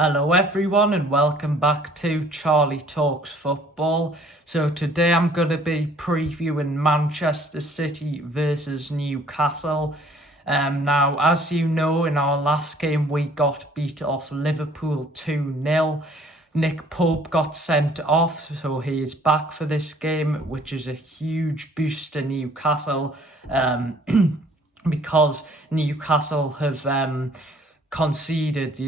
Hello everyone and welcome back to Charlie Talks Football. So today I'm going to be previewing Manchester City versus Newcastle. Now, as you know, in our last game we got beat off Liverpool 2-0. Nick Pope got sent off, so he is back for this game, which is a huge boost to Newcastle because Newcastle have conceded,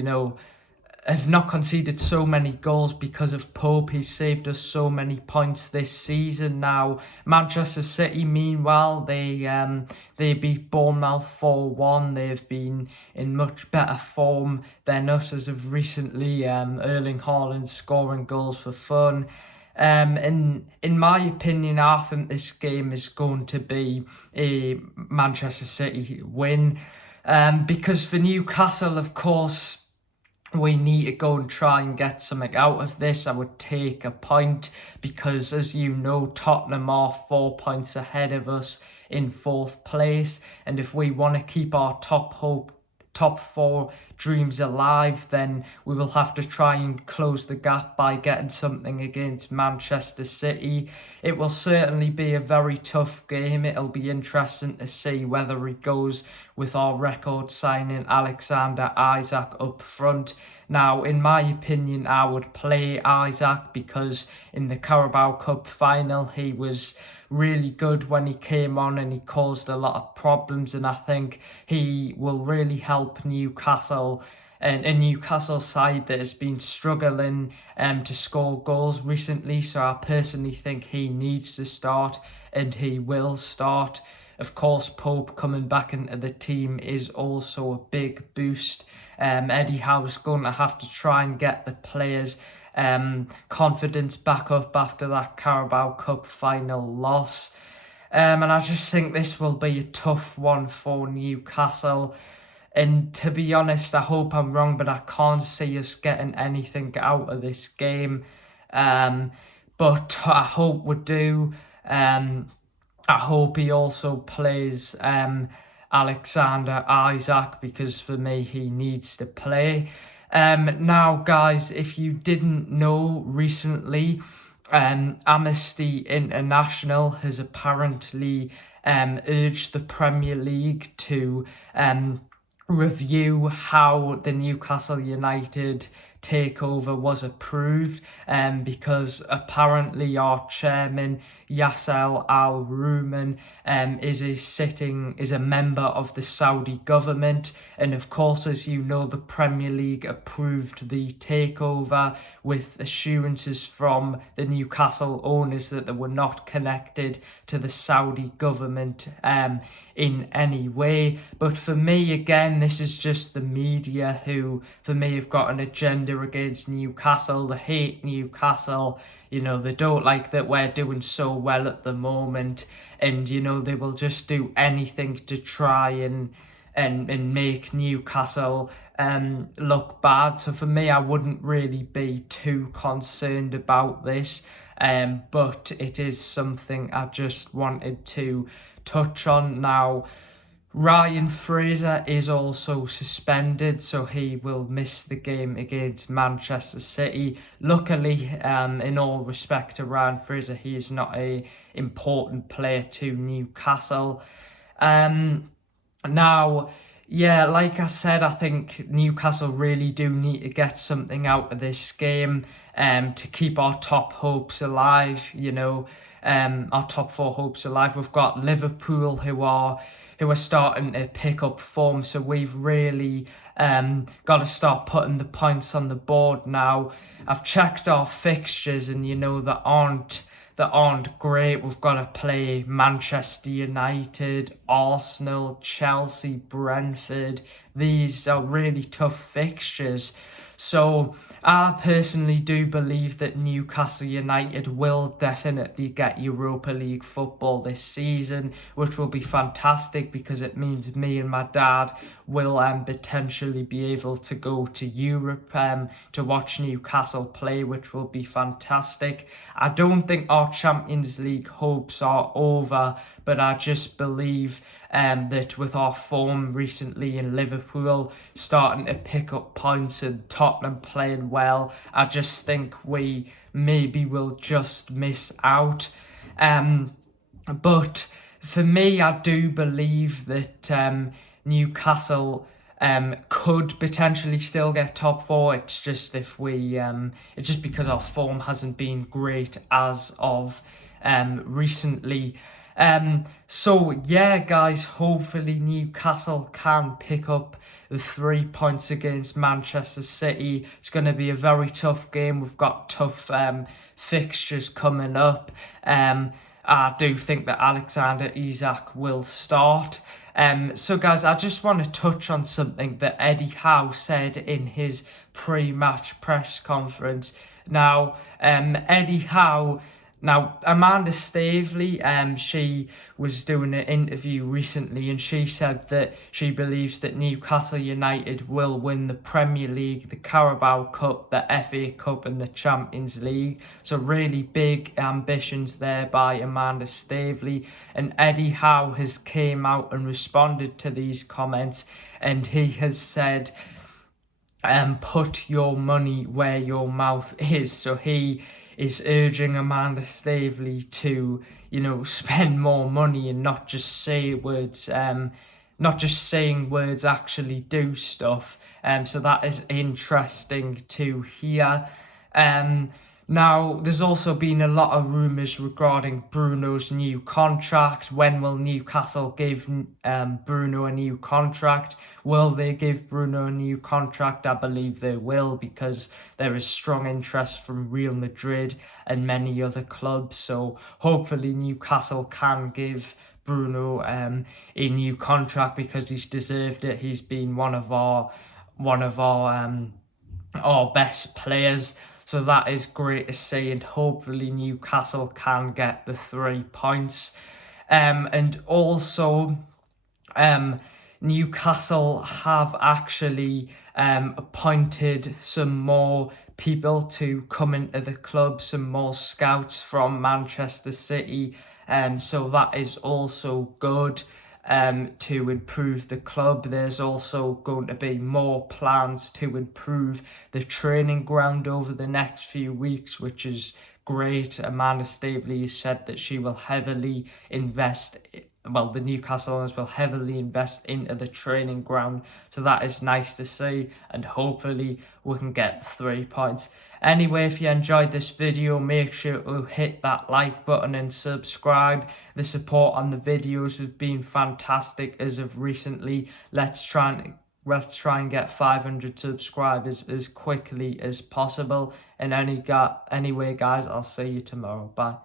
have not conceded so many goals because of Pope. He's saved us so many points this season. Now, Manchester City, meanwhile, they beat Bournemouth 4-1. They've been in much better form than us as of recently. Erling Haaland scoring goals for fun. In my opinion, I think this game is going to be a Manchester City win. Because for Newcastle, of course, we need to go and try and get something out of this. I would take a point because, as you know, Tottenham are 4 points ahead of us in fourth place. And if we want to keep our top four dreams alive, then we will have to try and close the gap by getting something against Manchester City. It will certainly be a very tough game. It'll be interesting to see whether it goes with our record signing Alexander Isak up front. Now, in my opinion, I would play Isak because in the Carabao Cup final, he was really good when he came on and he caused a lot of problems, and I think he will really help Newcastle and a Newcastle side that has been struggling to score goals recently. So I personally think he needs to start, and he will start. Of course, Pope coming back into the team is also a big boost. Eddie Howe's going to have to try and get the players' confidence back up after that Carabao Cup final loss. And I just think this will be a tough one for Newcastle. And to be honest, I hope I'm wrong, but I can't see us getting anything out of this game. But I hope we do. I hope he also plays Alexander Isak, because for me he needs to play. Now, guys, if you didn't know, recently Amnesty International has apparently urged the Premier League to review how the Newcastle United takeover was approved, because apparently our chairman Yasser Al-Rumayyan is a member of the Saudi government, and of course, as you know, the Premier League approved the takeover with assurances from the Newcastle owners that they were not connected to the Saudi government in any way. But for me, again, this is just the media who, for me, have got an agenda against Newcastle. They hate Newcastle. They don't like that we're doing so well at the moment, and they will just do anything to try and make Newcastle look bad. So for me, I wouldn't really be too concerned about this, but it is something I just wanted to touch on. Now, Ryan Fraser is also suspended, so he will miss the game against Manchester City. Luckily, in all respect to Ryan Fraser, he is not an important player to Newcastle. Now, yeah, like I said, I think Newcastle really do need to get something out of this game to keep our top hopes alive, our top four hopes alive. We've got Liverpool who are starting to pick up form, so we've really got to start putting the points on the board now. I've checked our fixtures, and that aren't great. We've got to play Manchester United, Arsenal, Chelsea, Brentford. These are really tough fixtures. So I personally do believe that Newcastle United will definitely get Europa League football this season, which will be fantastic because it means me and my dad will potentially be able to go to Europe to watch Newcastle play, which will be fantastic. I don't think our Champions League hopes are over, but I just believe that with our form recently in Liverpool starting to pick up points and Tottenham Tottenham playing well. I just think we maybe will just miss out. But for me, I do believe that Newcastle could potentially still get top four. It's just it's just because our form hasn't been great as of recently. So yeah, guys, hopefully Newcastle can pick up the 3 points against Manchester City. It's going to be a very tough game. We've got tough fixtures coming up. I do think that Alexander Isak will start. So guys, I just want to touch on something that Eddie Howe said in his pre-match press conference. Now, Amanda Staveley, she was doing an interview recently and she said that she believes that Newcastle United will win the Premier League, the Carabao Cup, the FA Cup and the Champions League. So really big ambitions there by Amanda Staveley. And Eddie Howe has came out and responded to these comments, and he has said, put your money where your mouth is. So he is urging Amanda Staveley to, spend more money and not just say words, not just saying words, actually do stuff. So that is interesting to hear. Now, there's also been a lot of rumours regarding Bruno's new contract. When will Newcastle give Bruno a new contract? Will they give Bruno a new contract? I believe they will, because there is strong interest from Real Madrid and many other clubs. So hopefully Newcastle can give Bruno a new contract, because he's deserved it. He's been one of our best players. So that is great to see, and hopefully Newcastle can get the 3 points. And also, Newcastle have actually appointed some more people to come into the club, some more scouts from Manchester City. So that is also good. To improve the club. There's also going to be more plans to improve the training ground over the next few weeks, which is great. Amanda Staveley said that she will heavily invest, the Newcastle owners will heavily invest into the training ground. So that is nice to see, and hopefully we can get 3 points. Anyway, if you enjoyed this video, make sure to hit that like button and subscribe. The support on the videos has been fantastic as of recently. Let's try and get 500 subscribers as quickly as possible. And anyway, guys, I'll see you tomorrow. Bye.